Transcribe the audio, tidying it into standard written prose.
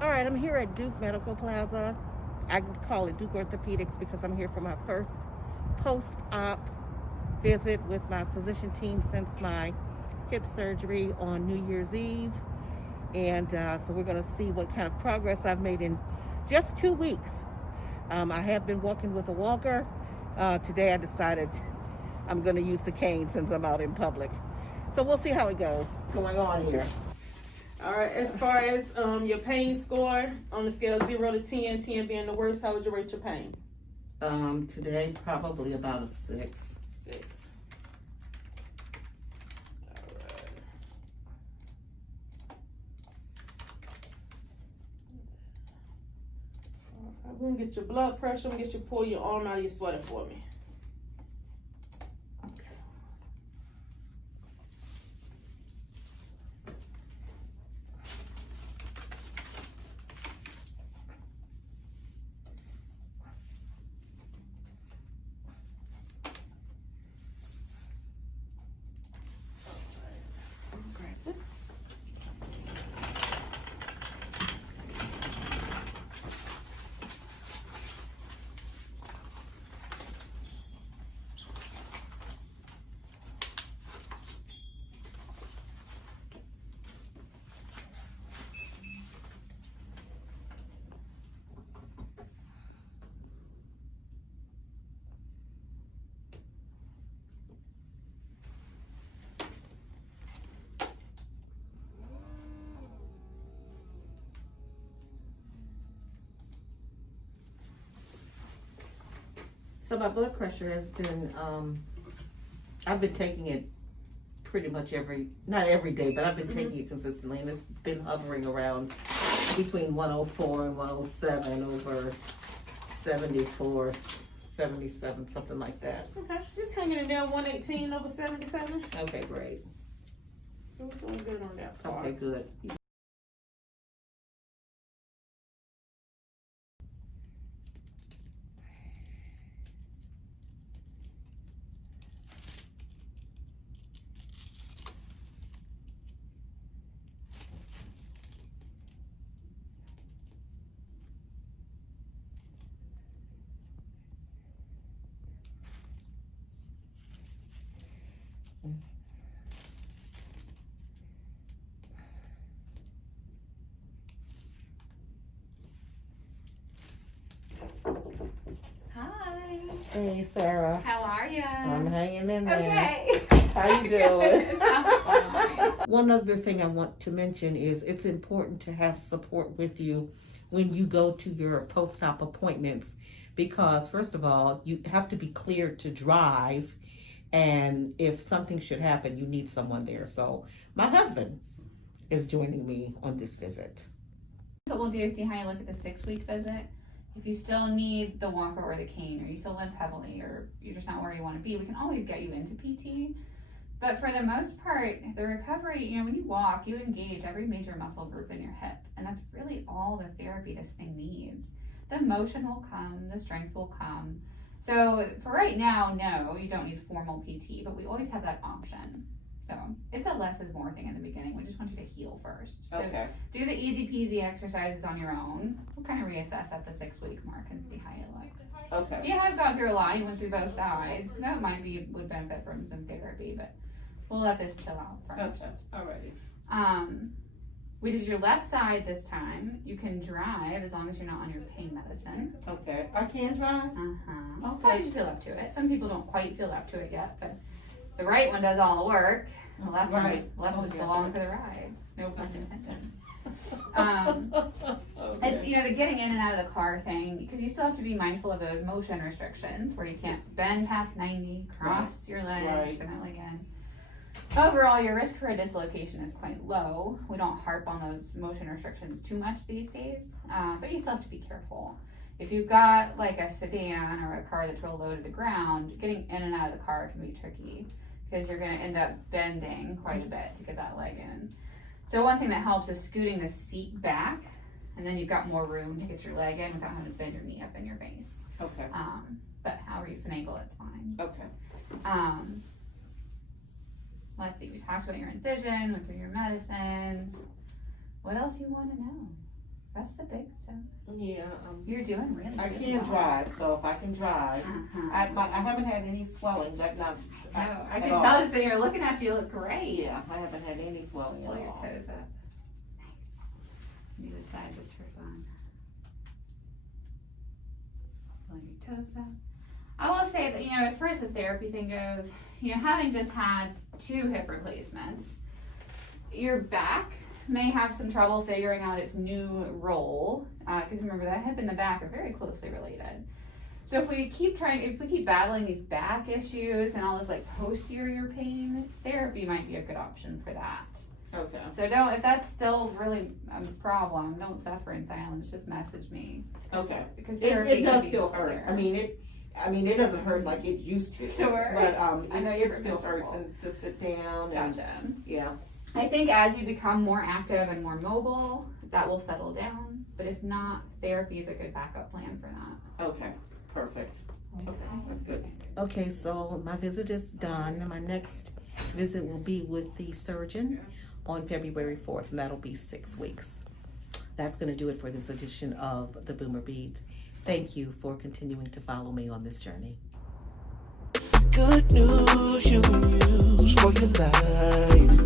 All right, I'm here at Duke Medical Plaza. I call it Duke Orthopedics because I'm here for my first post-op visit with my physician team since my hip surgery on New Year's Eve. And so we're going to see what kind of progress I've made in just 2 weeks. I have been walking with a walker. Today I decided I'm going to use the cane since I'm out in public. So we'll see how it goes. Going on here. All right, as far as your pain score on the scale of 0 to 10, 10 being the worst, how would you rate your pain? Today probably about a 6. 6. All right. I'm gonna get your blood pressure. I'm gonna get you pull your arm out of your sweater for me. So my blood pressure has been, I've been taking it pretty much not every day, but I've been taking it consistently, and it's been hovering around between 104 and 107 over 74, 77, something like that. Okay, just hanging in there, 118 over 77. Okay, great. So we're doing good on that part. Okay, good. Hi. Hey, Sarah. How are ya? I'm hanging in there. Okay. How you doing? I'm fine. One other thing I want to mention is it's important to have support with you when you go to your post-op appointments, because first of all, you have to be cleared to drive, and if something should happen, you need someone there. So my husband is joining me on this visit. What we'll do is see how you look at the 6-week visit. If you still need the walker or the cane, or you still limp heavily, or you're just not where you want to be, we can always get you into PT. But for the most part, the recovery, when you walk, you engage every major muscle group in your hip, and that's really all the therapy this thing needs. The motion will come, the strength will come. So for right now, no, you don't need formal PT, but we always have that option. So it's a less is more thing in the beginning. We just want you to heal first. So Okay. do the easy peasy exercises on your own. We'll kind of reassess at the 6-week mark and see how you look. Okay. You have gone through a lot. You went through both sides. So it might would benefit from some therapy, but we'll let this chill out first. Okay. Alrighty. We did your left side this time. You can drive as long as you're not on your pain medicine. Okay. I can drive? As Okay. long as you feel up to it. Some people don't quite feel up to it yet, but the right one does all the work. The left Right. one is along for the ride. No pun intended. Okay. It's the getting in and out of the car thing, because you still have to be mindful of those motion restrictions where you can't bend past 90, cross your legs, Right. turn that leg in. Overall, your risk for a dislocation is quite low. We don't harp on those motion restrictions too much these days, but you still have to be careful. If you've got like a sedan or a car that's real low to the ground, getting in and out of the car can be tricky because you're going to end up bending quite a bit to get that leg in. So one thing that helps is scooting the seat back, and then you've got more room to get your leg in without having to bend your knee up in your face. Okay. But however you finagle, it's fine. Okay. Let's see, we talked about your incision, went through your medicines. What else you want to know? That's the big stuff. Yeah, You're doing really I good. can drive, so if I can drive, Uh-huh. I haven't had any swelling. That not. No, I at can all. tell just that you're looking at you look great. Yeah, I haven't had any swelling Pull at your all. toes up. Nice. Do the side just for fun. Pull your toes up. I will say that, as far as the therapy thing goes, having just had 2 hip replacements, your back may have some trouble figuring out its new role, because remember that hip and the back are very closely related. So if we keep battling these back issues and all this like posterior pain, therapy might be a good option for that. Okay. So if that's still really a problem, don't suffer in silence. Just message me. Okay. Because It does still hurt. I mean, it doesn't hurt like it used to. Sure. But I know it you're still hurts miserable. and to sit down. And, Gotcha. yeah. I think as you become more active and more mobile, that will settle down. But if not, therapy is a good backup plan for that. Okay. Perfect. Okay. That's good. Okay, so my visit is done. My next visit will be with the surgeon on February 4th, and that'll be 6 weeks. That's going to do it for this edition of the Boomer Beat. Thank you for continuing to follow me on this journey. Good news you can use for your life.